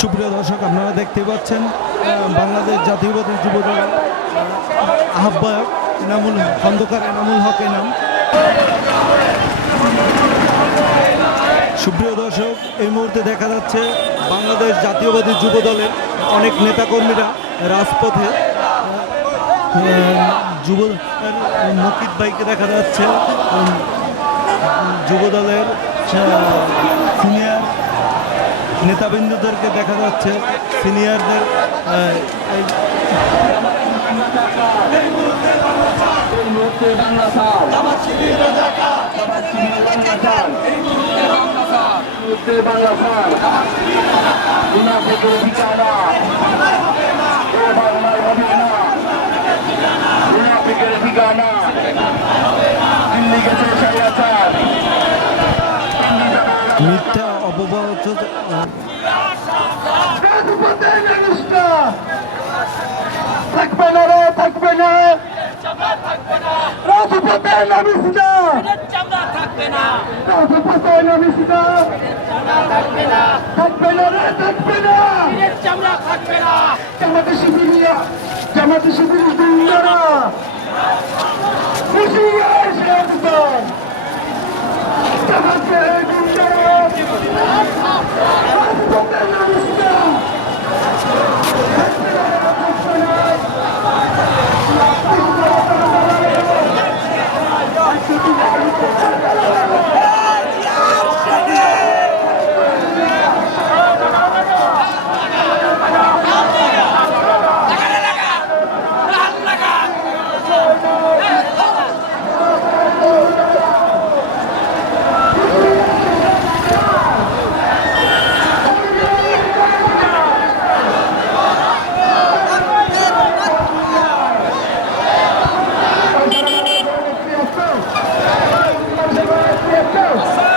সুপ্রিয় দর্শক আপনারা দেখতে পাচ্ছেন বাংলাদেশ জাতীয়বাদী যুবদল আহ, আহ্বায়ক এনামুল খন্দকার এনামুল হক এনাম। সুপ্রিয় দর্শক এই মুহূর্তে দেখা যাচ্ছে বাংলাদেশ জাতীয়বাদী যুব দলের অনেক নেতাকর্মীরা রাজপথে। যুব মকিত ভাইকে দেখা যাচ্ছে যুব দলের সিনিয়র নেতাবিন্দুদেরকে দেখা যাচ্ছে সিনিয়রদের ঠিকানা মিথ্যা মানুষটা থাকবে না রে থাকবে না রাজপথে নামিস না থাকবে না রাজপথে নামিস না থাকবে না থাকবে না রে থাকবে